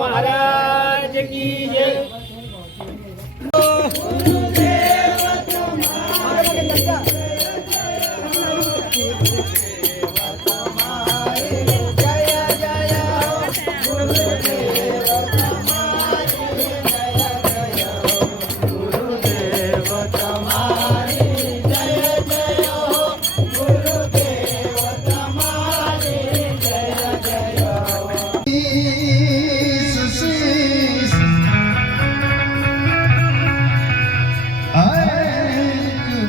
महाराज की जय।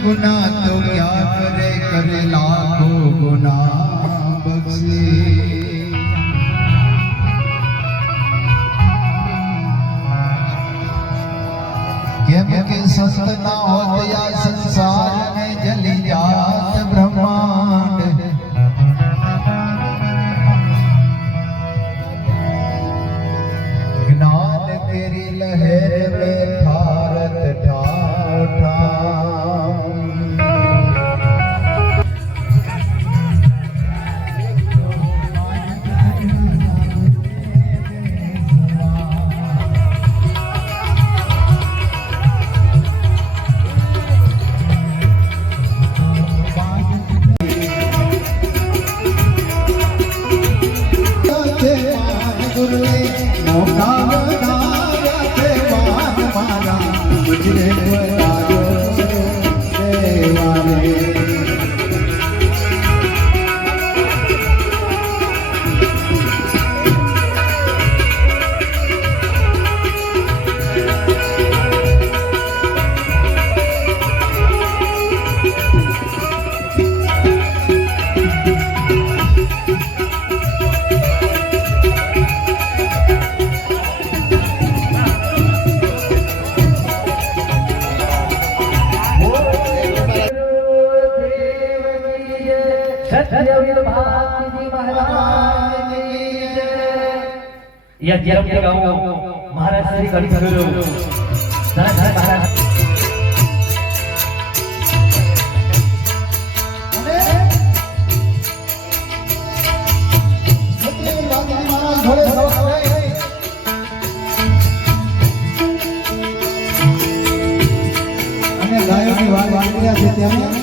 गुना तो क्या करे करे लाखों गुना बख्शे केम के संत ना होत या संसार में जली जात ब्रह्मांड ज्ञान तेरी लहर में भारत ठाव ठाव या जन्म के गाँव महाराज श्री कड़ी करो धन धन महाराज અને ગાયો ની વાત વાંચી રહ્યા છે તેમને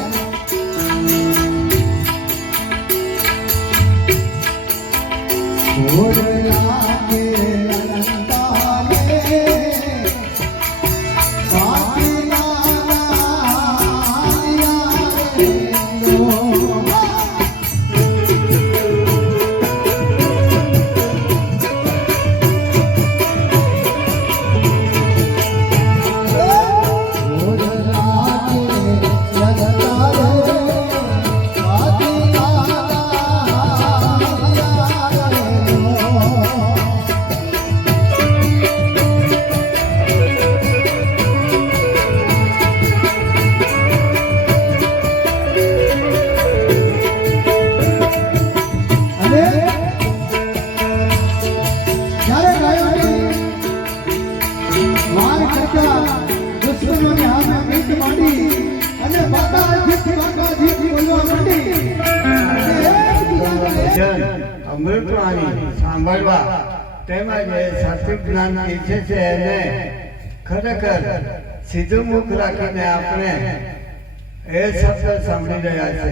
અમૃતવાણી સાંભળવા તેમજ સાત્વિક જ્ઞાન ઈચ્છે છે એને ખરેખર સીધું મુખ રાખીને આપણે એ શબ્દ સાંભળી રહ્યા છે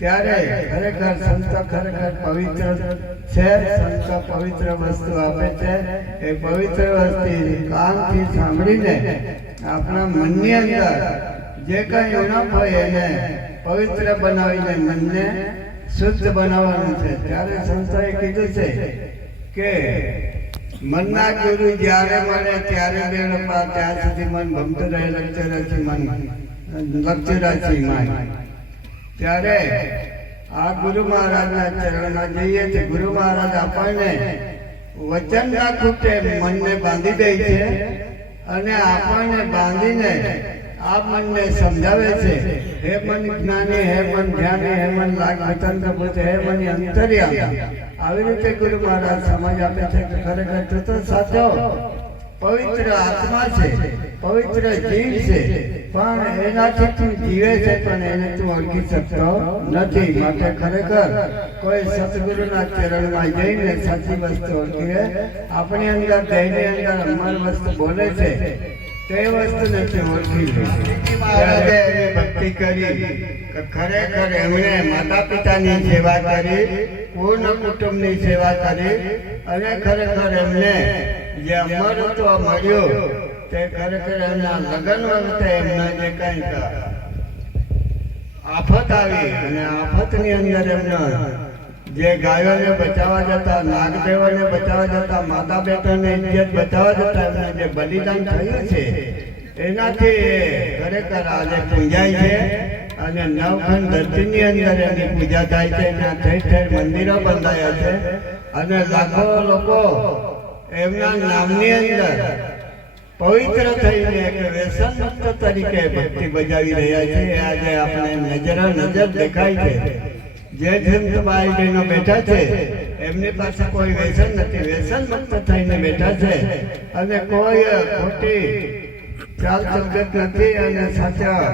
ત્યારે ખરેખર સંત ખરેખર પવિત્ર છે સંત પવિત્ર વસ્તુ આપે છે એ પવિત્ર વસ્તુ કાનથી સાંભળીને આપણા મનની અંદર જે કંઈ ઉણપ હોય એને પવિત્ર બનાવીને મનને શુદ્ધ બનાવવાનું છે ત્યારે સંતોએ કીધું છે કે મનના ગુરુ જ્યારે મળે ત્યારે બેડપા ત્યાં સુધી મન ભમતું રહે લક્ષરાશી મન લક્ષરાશી મન ત્યારે આ ગુરુ મહારાજના ચરણમાં જઈએ છીએ ગુરુ મહારાજ આપણને વચન ના ખૂટે મનને બાંધી દે છે અને આપણને બાંધીને આ મનને સમજાવે છે હે મન જ્ઞાની હે મન ધ્યાની હે મન લાગ વચન કપૂત હે મન અંતર્યામી આવી રીતે ગુરુ મહારાજ સમજ આપે છે કે ખરેખર તો સાચો પવિત્ર આત્મા છે, પવિત્ર જીવ છે, પણ એનાથી તું જીવે છે પણ એને તું ઓળખી શકતો નથી. માટે ખરેખર કોઈ સદગુરુના ચરણમાં જઈને સાચી વસ્તુ ઓળખીએ. આપણી અંદર દેહની અંદર અમર વસ્તુ બોલે છે તે વસ્તુ નથી ઓળખી. ત્યારે એની ભક્તિ કરી કે ખરેખર એમણે માતા પિતાની સેવા કરી, પૂર્ણ કુટુંબની સેવા કરી અને ખરેખર એમને જે અમરત્વ મળ્યું તે ખરેખર એમના લગ્ન વખતે એમના જે કંઈક આફત આવી અને આફતની અંદર એમનો જે ગાયોને બચાવવા જતા, નાગદેવોને બચાવવા જતા, માતા બેટાને ઇજ્જત બચાવવા જતા એમને જે બલિદાન થયું છે એનાથી ખરેખર આજે પૂજાય છે અને નવખંડ ધરતીની અંદર એની પૂજા થાય છે. એના ઠેર ઠેર મંદિરો બંધાયા છે અને લાખો લોકો એમના નામની અંદર પવિત્ર થઈને કે વ્યસન મુક્ત તરીકે ભક્તિ બજાવી રહ્યા છે. આજે આપણે નજર દેખાય છે. જે ભાઈ બહેનો બેઠા છે એમની પાસે કોઈ વ્યસન નથી, વ્યસન મુક્ત થઈને બેઠા છે અને કોઈ ખોટી ચાલ ચલગત નથી અને સાચા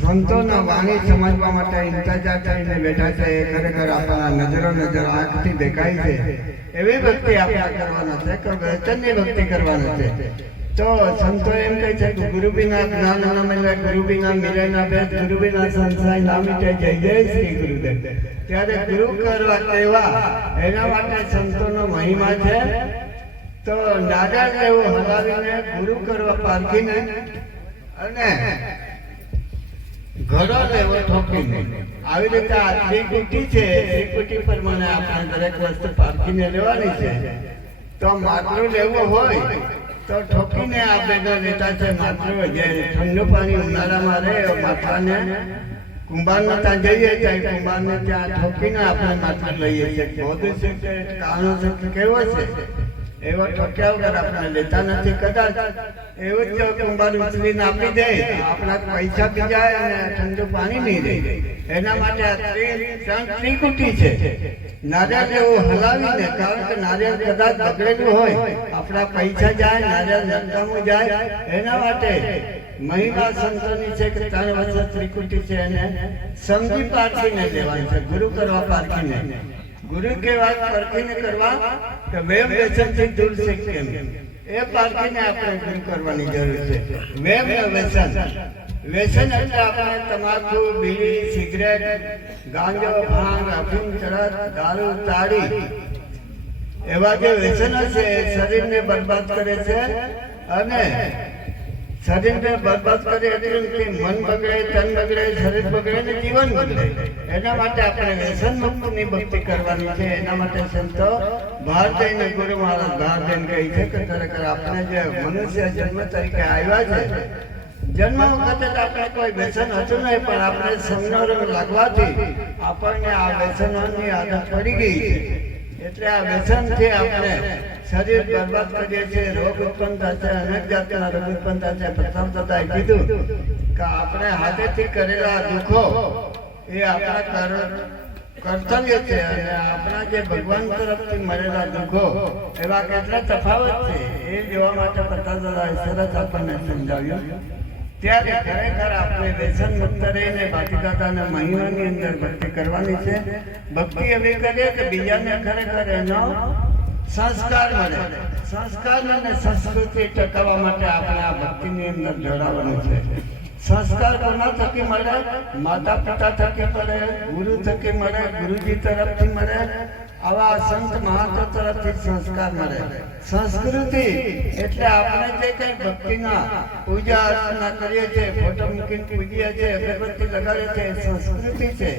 સંતોના વાણી સમજવા માટે ઇંતજાર થઈને બેઠા છે. એ ખરેખર આપણા નજર આંખથી દેખાય છે. એવી ભક્તિ આપણે કરવાના છે કે વચનની ભક્તિ કરવાની છે. તો સંતો એમ કહે છે કે ગુરુ બિના જ્ઞાન ન મળે, ગુરુ બિના મિલે ના ભેદ, ગુરુ બિના સંસાય ના મીટે, જય જય શ્રી ગુરુદેવ. ત્યારે ગુરુ કરવા કેવા એના માટે સંતોનો મહિમા છે. તો નાગર એવું હલાવીને ગુરુ કરવા પારખીને અને ઘડો લેવો ઠોકીને, આવી રીતે આ ત્રિકુટી છે. ત્રિકુટી પ્રમાણે આપણે દરેક વસ્તુ પારખીને લેવાની છે. તો માટલું લેવું હોય તો ઠોકીને આ બેનો લેતા છે. માટલું જે ઠંડુ પાણી ઉનાળામાં રહે માટલાને કુંભારને ત્યાં જઈએ ત્યાં કુંભારને ત્યાં ઠોકીને આપણે માટલું લઈએ છીએ. બોધું છે કે કાણો છે કે કેવો છે એવો ઠોક્યા વગર આપણે લેતા નથી. કદાચ એવું જ જો કુંભાર ઉછળીને આપી દે આપણા પૈસા પી જાય અને ઠંડુ પાણી નહીં રહે. એના માટે આ ત્રિકુટી છે. નારિયેળ એવું હલાવીને, કારણ કે નારિયેળ કદાચ બગડેલું હોય, આપણા પૈસા જાય, નારિયેળ નકામું જાય, એના માટે મહિમા સંતોની છે કે 3 વર્ષ ત્રિકુટી છે એને સમજી પારખીને લેવાની છે. ગુરુ કરવા પારખીને, ગુરુ કેવા પારખીને કરવા કે વેમ વ્યસનથી દૂર છે કેમ એ પારખીને આપણે ગુરુ કરવાની જરૂર છે. વેમ વ્યસન, વ્યસન એટલે આપણે તમાકુ, બીડી, સિગરેટ, ગાંજો, ભાંગ, અફીણ, ચરસ, દારૂ, તાળી એવા જે વ્યસનો છે એ શરીરને બરબાદ કરે છે અને શરીરને બરબાદ કરે એટલે કે મન બગડે, તન બગડે, શરીર બગડે ને જીવન બગડે. એના માટે આપણે વ્યસન મુક્તની ભક્તિ કરવાની છે. એના માટે સંતો બહાર જઈને ગુરુ મહારાજ બહાર જઈને કહી છે કે ખરેખર આપણે જે મનુષ્ય જન્મ તરીકે આવ્યા છે, જન્મ વખતે આપણે કોઈ વ્યસન હતું નહીં, પણ આપણે સંગનો રંગ લાગવાથી આપણને આ વ્યસનોની આદત પડી ગઈ છે. એટલે આ વ્યસનથી આપણે શરીર બરબાદ કરીએ છીએ, રોગ ઉત્પન્ન થશે, અનેક જાતના રોગ ઉત્પન્ન થશે. પ્રથમ થતા કીધું કે આપણે હાથેથી કરેલા દુઃખો એ આપણા કર્તવ્ય છે અને આપણા જે ભગવાન તરફથી મળેલા દુઃખો એવા કેટલા તફાવત છે એ જોવા માટે પ્રથમ સરસ આપણને સમજાવ્યું. ત્યારે ખરેખર આપણે વ્યસન મુક્ત રહીને બાકી દાદાના મહિમાની અંદર ભક્તિ કરવાની છે. ભક્તિ એવી કરીએ કે બીજાને ખરેખર એનો સંસ્કાર મળે. સંસ્કાર અને સંસ્કૃતિ ટકાવવા માટે આપણે આ ભક્તિની અંદર જોડાવાનું છે. સંસ્કાર કોના થકી મળે? માતા પિતા થકી મળે, ગુરુ થકી મળે, ગુરુજી તરફથી મળે, આવા સંત મહાત્મા તરફથી સંસ્કાર મળે. સંસ્કૃતિ એટલે આપણે જે કઈ ભક્તિના પૂજા અર્ચના કરીએ છીએ, ફોટો મૂકીને પૂજીએ છીએ, અગરબત્તી લગાડીએ છીએ, સંસ્કૃતિ છે.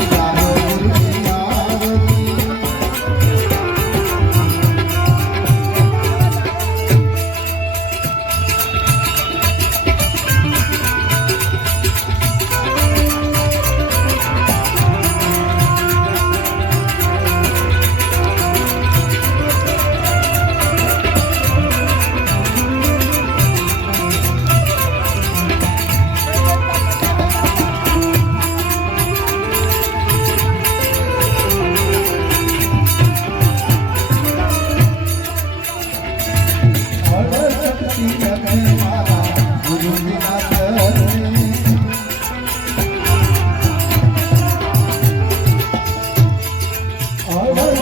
ઉતારો ગુરુની આરતી. શક્તિ જગને મારા ગુરુજીના ચરણે.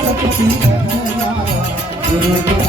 શક્તિ જગને મારા ગુરુજીના